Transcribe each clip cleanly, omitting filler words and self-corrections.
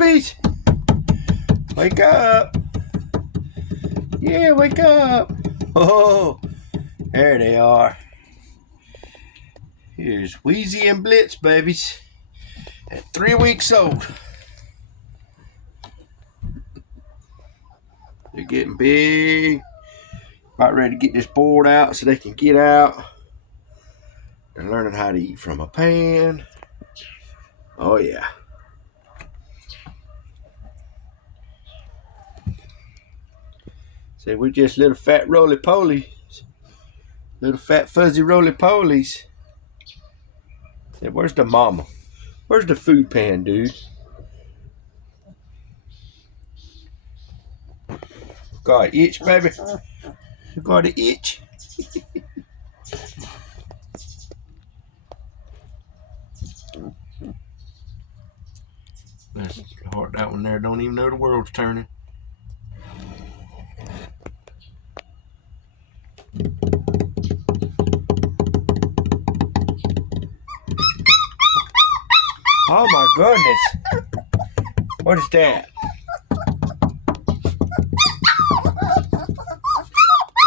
puppies. Wake up. Yeah, wake up. Oh, there they are. Here's Wheezey and Blitz, babies. At 3 weeks old. They're getting big. About ready to get this board out so they can get out. They're learning how to eat from a pan. Oh, yeah. Say, we're just little fat roly-polies. Little fat fuzzy roly-polies. Say, where's the mama? Where's the food pan, dude? Got an itch, baby? You got an itch? That's hard. That one there don't even know the world's turning. Oh my goodness. What is that? I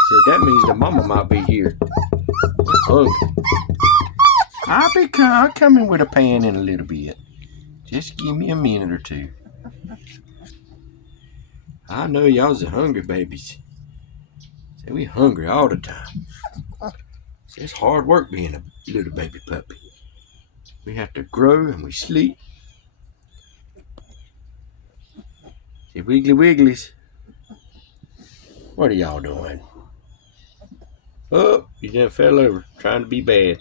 said that means the mama might be here. Hungry. I'll come in with a pan in a little bit. Just give me a minute or two. I know y'all's the hungry babies. Say we hungry all the time. Say it's hard work being a little baby puppy. We have to grow and we sleep. Say wiggly wigglies. What are y'all doing? Oh, you just fell over trying to be bad.